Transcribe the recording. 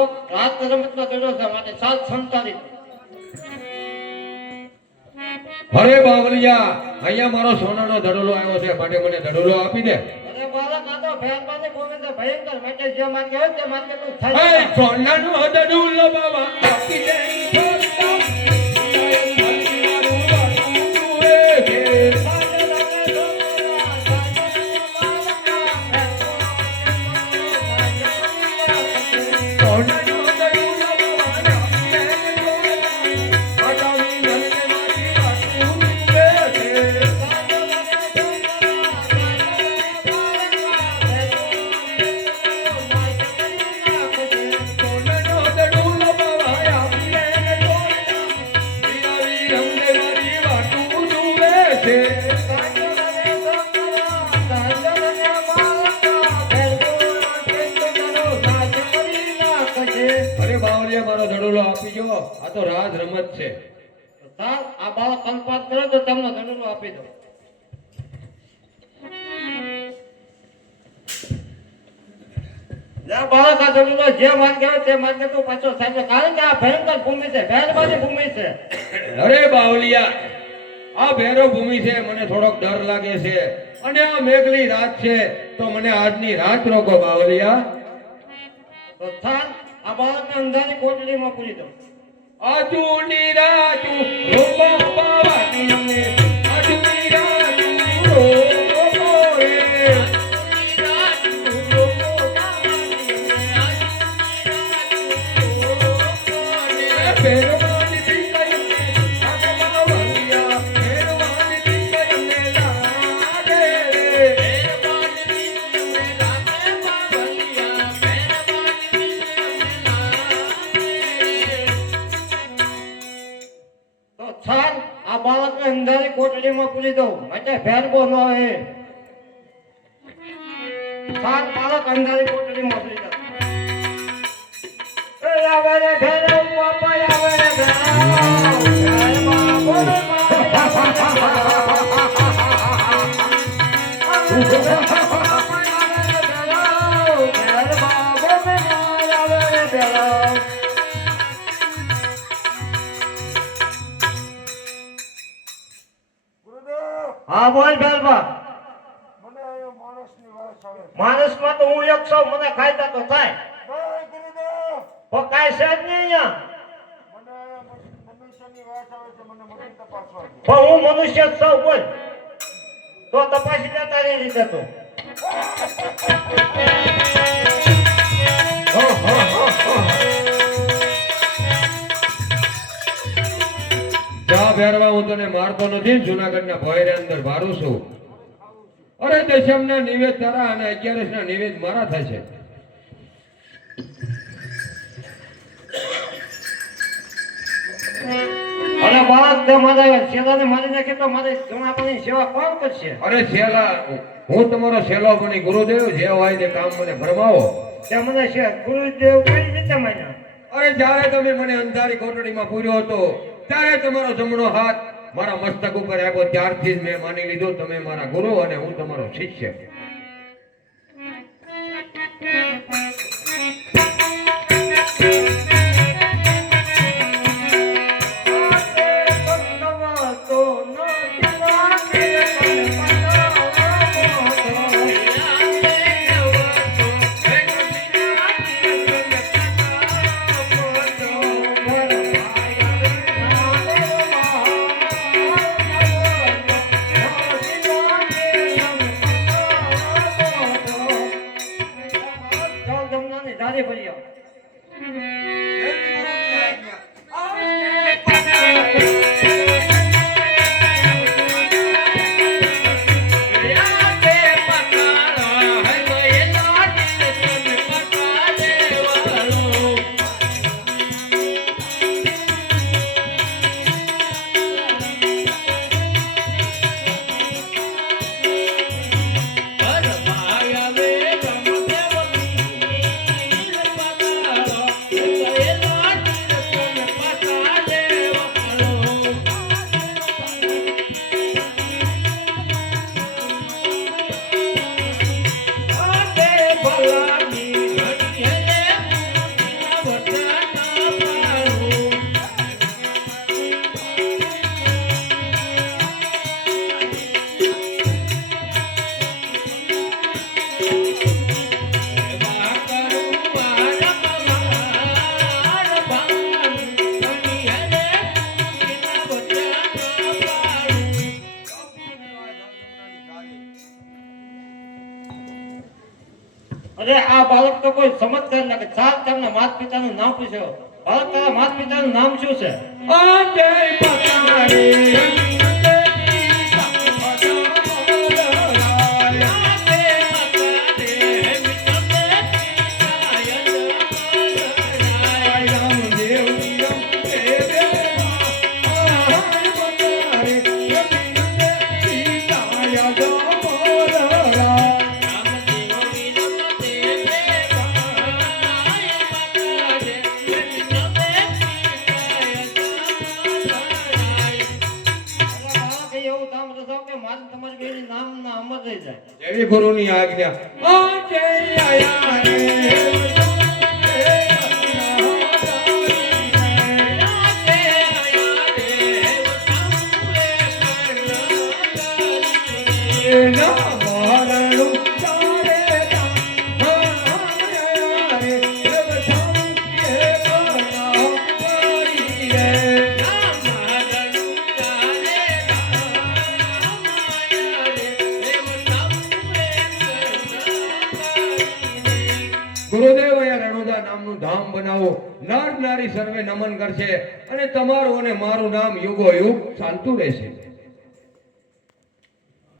કોક રાત રમતનો દડો છે માટે 747 અરે બાવલિયા અહીંયા મારો સોનાનો ધડોલો આવ્યો છે માટે મને ધડોલો આપી દે. અરે બાળક આ તો ભયંકરની ભૂમિ છે ભયંકર માટે જે માંગે હોય તે માંગે તું એ થાય સોનાનો ધડોલો બાબા આપી દે. મારો ધડોલો આપી જો આ તો રાજ રમત છે. સાહેબ આ બાળક કંપાત કરે તો તમને ધડોલો આપી દો. લે બાળક આ ધડોલો જે માંગે હોય તે માંગે તું પાછો સાહેબ કારણ કે આ ભયંકર ભૂમિ છે ભેરવાની ભૂમિ છે. અરે બાવલિયા આ ભેરો ભૂમિ છે મને થોડોક ડર લાગે છે અને આ મેઘલી રાત છે તો મને આજની રાત રોકો બાવલિયા. તો સાહેબ આ બાળકને અંધારી કોટડીમાં પૂરી દો. આજુની રાજુ રોબા બાવાની અમને આજુની રાજુ રોબો રે ફેરવાની દીકરી આગે બાવલિયા ફેરવાની દીકરી લાગે રે તો સાહેબ આ બાળકને અંધારી કોટડીમાં પૂરી દો માટે ભેરબો ન હોય. સાહેબ બાળક અંધારી કોટડીમાં પૂરી દો. એ આવે રે ભેરો બાપા આવે રે ભેરો હા બોલ ભેરબા. મને અહીંયા માણસની વાસ આવે છે. માણસમાં તો હું એક સૌ મને ખાયતા તો થાય ભાઈ ગુરુદેવ, પણ કાંઈ છે જ નહીં અહીંયા. મને અહીંયા મનુષ્યની વાસ આવે છે. મને મનુષ્ય તપાસવા દે. પણ હું મનુષ્ય જ સૌ બોલ તો તપાસી લે તારી રીતે તો. જા ભેરવા હું તને મારતો નથી જુનાગઢના ભોયરે અંદર ભારું છું. અરે દશમના નિવેદ તારા અને 11ના નિવેદ મારા થશે. અને બાળક તે મારા શેલાને મારી નાખે તો મારી જમાપણની સેવા કોણ કરશે? અરે શેલા હું તમારો શેલો બની ગુરુદેવ જે હોય તે કામ મને ફરમાવો. તે મને છે ગુરુદેવ કઈ રીતે માન્યા? અરે જ્યારે તમે મને અંધારી કોટડીમાં પૂર્યો હતો ત્યારે તમારો જમણો હાથ મારા મસ્તક ઉપર આવ્યો ત્યારથી જ મેં માની લીધું તમે મારા ગુરુ અને હું તમારો શિષ્ય. દાદી ભરી આવો. અરે આ બાળક તો કોઈ સમજદાર લાગે. ચાલ તેમના માતા પિતાનું નામ પૂછ્યો. બાળક તારા માતા પિતાનું નામ શું છે? બાળક એવું નામ રચાવો કે મારે તમારી બેની નામ ના અમર થઈ જાય. એવી ગુરુની આજ્ઞા. ગુરુદેવ અહીંયા રણુદા નામનું ધામ બનાવો. નર નારી સર્વે નમન કરશે અને તમારું અને મારું નામ યુગો યુગ ચાલતું રહેશે.